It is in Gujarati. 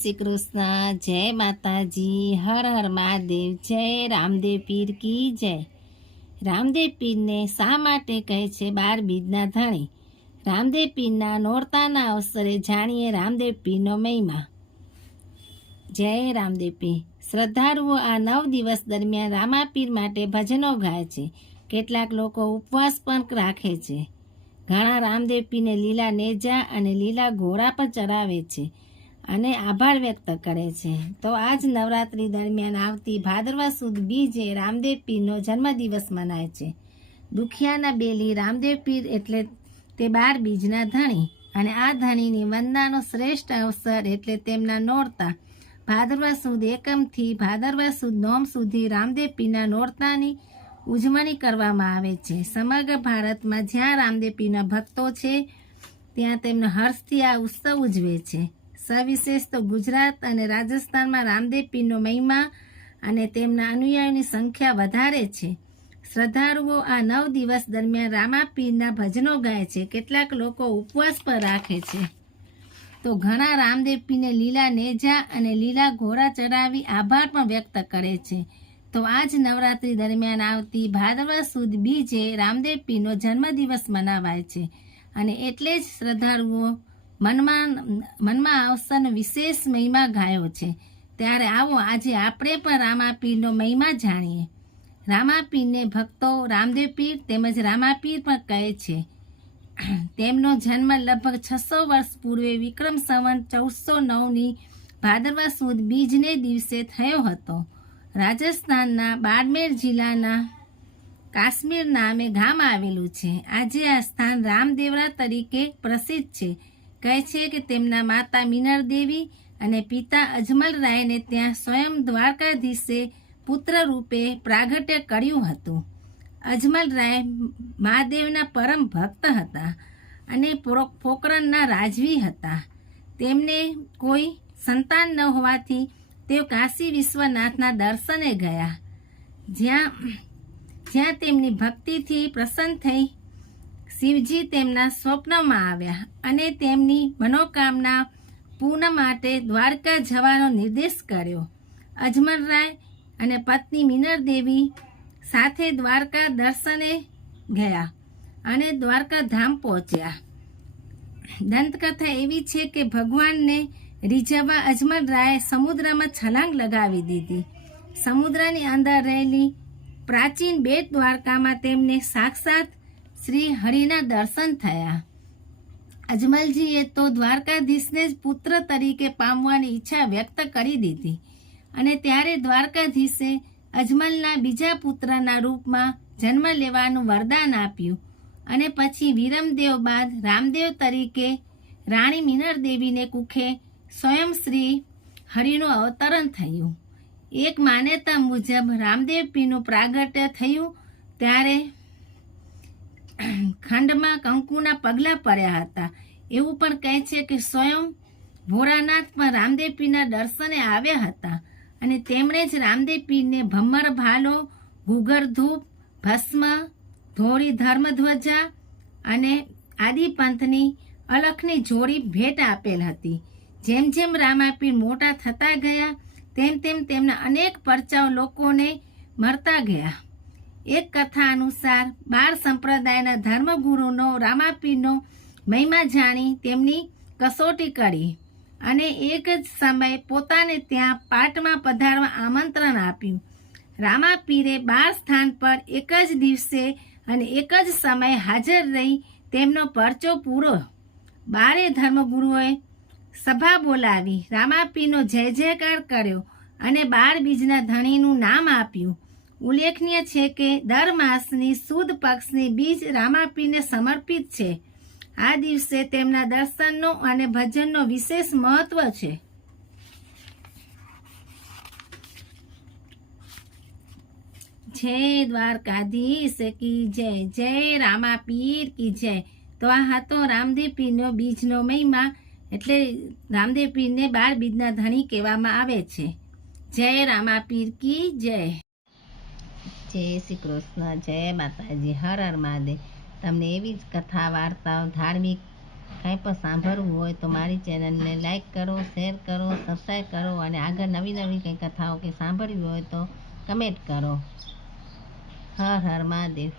શ્રી કૃષ્ણ, જય માતાજી, હર હર મહાદેવ, જય રામદેવ પીર કી જય। રામદેવ પીરને શા માટે કહે છે 12 બીજના ધણી? રામદેવ પીરના નોરતાના અવસરે જાણીએ રામદેવ પીરનો મહિમા। જય રામદેવ પીર। શ્રદ્ધાળુઓ આ 9 દિવસ દરમિયાન રામાપીર માટે ભજનો ગાય છે। કેટલાક લોકો ઉપવાસ પણ રાખે છે। ઘણા રામદેવ પીરને લીલા નેજા અને લીલા ઘોડા પર ચડાવે છે અને આભાર વ્યક્ત કરે છે। તો આજ નવરાત્રિ દરમિયાન આવતી ભાદરવા સુદ બીજે રામદેવ પીરનો જન્મદિવસ મનાય છે। દુખિયાના બેલી રામદેવ પીર એટલે તે 12 બીજના ધણી અને આ ધણીની વંદનાનો શ્રેષ્ઠ અવસર એટલે તેમના નોરતા। ભાદરવા સુદ એકમથી ભાદરવા સુદ નોમ સુધી રામદેવ પીરના નોરતાની ઉજવણી કરવામાં આવે છે। સમગ્ર ભારતમાં જ્યાં રામદેવ પીરના ભક્તો છે ત્યાં તેમના હર્ષથી આ ઉત્સવ ઉજવે છે। સવિશેષ તો ગુજરાત અને રાજસ્થાનમાં રામદેવ પીરનો મહિમા અને તેમના અનુયાયીની સંખ્યા વધારે છે। શ્રદ્ધાળુઓ આ 9 દિવસ દરમિયાન રામાપીરના ભજનો ગાય છે। કેટલાક લોકો ઉપવાસ પર રાખે છે તો ઘણા રામદેવ પીરને લીલા નેજા અને લીલા ઘોડા ચડાવી આભાર પણ વ્યક્ત કરે છે। તો આજ નવરાત્રિ દરમિયાન આવતી ભાદરવા સુદ બીજે રામદેવ પીરનો જન્મદિવસ મનાવાય છે અને એટલે જ શ્રદ્ધાળુઓ મનમાં અવસરનો વિશેષ મહિમા ગાયો છે। ત્યારે આવો આજે આપણે પણ રામાપીરનો મહિમા જાણીએ। રામાપીરને ભક્તો રામદેવ પીર તેમજ રામાપીર પણ કહે છે। તેમનો જન્મ લગભગ 600 વર્ષ પૂર્વે વિક્રમ સંવત 1409ની ભાદરવા સુદ બીજને દિવસે થયો હતો। રાજસ્થાનના બાડમેર જિલ્લાના કાશ્મીર નામે ગામ આવેલું છે। આજે આ સ્થાન રામદેવરા તરીકે પ્રસિદ્ધ છે। કહે છે કે તેમના માતા મિનર દેવી અને પિતા અજમલ રાયને ત્યાં સ્વયં દ્વારકાધીશે પુત્ર રૂપે પ્રાગટ્ય કર્યું હતું। અજમલ રાય મહાદેવના પરમ ભક્ત હતા અને પોકરણના રાજવી હતા। તેમને કોઈ સંતાન ન હોવાથી તેઓ કાશી વિશ્વનાથના દર્શને ગયા, જ્યાં તેમની ભક્તિથી પ્રસન્ન થઈ શિવજી તેમના સ્વપ્નમાં આવ્યા અને તેમની મનોકામના પૂર્ણ માટે દ્વારકા જવાનો નિર્દેશ કર્યો। અજમલ રાય અને પત્ની મિનર દેવી સાથે દ્વારકા દર્શને ગયા અને દ્વારકા ધામ પહોંચ્યા। દંતકથા એવી છે કે ભગવાનને રીઝવવા અજમલ રાયે સમુદ્રમાં છલાંગ લગાવી દીધી। સમુદ્રની અંદર રહેલી પ્રાચીન બેટ દ્વારકામાં તેમને સાક્ષાત શ્રી હરિના દર્શન થયા। અજમલજીએ તો દ્વારકાધીશને જ પુત્ર તરીકે પામવાની ઈચ્છા વ્યક્ત કરી દીધી અને ત્યારે દ્વારકાધીશે અજમલના બીજા પુત્રના રૂપમાં જન્મ લેવાનું વરદાન આપ્યું અને પછી વિરમદેવ બાદ રામદેવ તરીકે રાણી મિનર દેવીને કુખે સ્વયં શ્રી હરિનું અવતરણ થયું। એક માન્યતા મુજબ રામદેવ પીરનું પ્રાગટ્ય થયું ત્યારે ખંડમાં કંકુના પગલા પડ્યા હતા। એવું પણ કહે છે કે સ્વયં ભોળાનાથ પણ રામદેવ પીરના દર્શને આવ્યા હતા અને તેમણે જ રામદેવ પીરને ભમ્મર ભાલો, ઘૂઘર ધૂપ, ભસ્મ, ધોળી ધર્મધ્વજા અને આદિપંથની અલખની જોડી ભેટ આપેલ હતી। જેમ જેમ રામાપીર મોટા થતા ગયા તેમ તેમ તેમના અનેક પરચાઓ લોકોને મળતા ગયા। એક કથા અનુસાર 12 સંપ્રદાયના ધર્મગુરુનો રામાપીરનો મહિમા જાણી તેમની કસોટી કરી અને એક જ સમયે પોતાને ત્યાં પાટમાં પધારવા આમંત્રણ આપ્યું। રામાપીરે 12 સ્થાન પર એક જ દિવસે અને એક જ સમયે હાજર રહી તેમનો પરચો પૂરો। 12 ધર્મગુરુઓએ સભા બોલાવી રામાપીરનો જય જયકાર કર્યો અને 12 બીજના ધણીનું નામ આપ્યું। ઉલ્લેખનીય છે કે દર માસની સુદ પક્ષની બીજ રામાપીરને સમર્પિત છે। આ દિવસે તેમના દર્શનનો અને ભજનનો વિશેષ મહત્વ છે। જય દ્વારકાધીશ કી જય, જય રામાપીર કી જય। તો આ હતો રામદેવ પીરનો બીજનો મહિમા, એટલે રામદેવ પીરને 12 બીજના ધણી કહેવામાં આવે છે। જય રામાપીર કી જય। જય શ્રી કૃષ્ણ, જય માતાજી, હર હર મહાદેવ। તમને એવી જ કથા વાર્તાઓ ધાર્મિક કાંઈ પણ સાંભળવું હોય તો મારી ચેનલને લાઈક કરો, શેર કરો, સબસ્ક્રાઈબ કરો અને આગળ નવી નવી કંઈ કથાઓ કે સાંભળવી હોય તો કમેન્ટ કરો. હર હર મહાદેવ.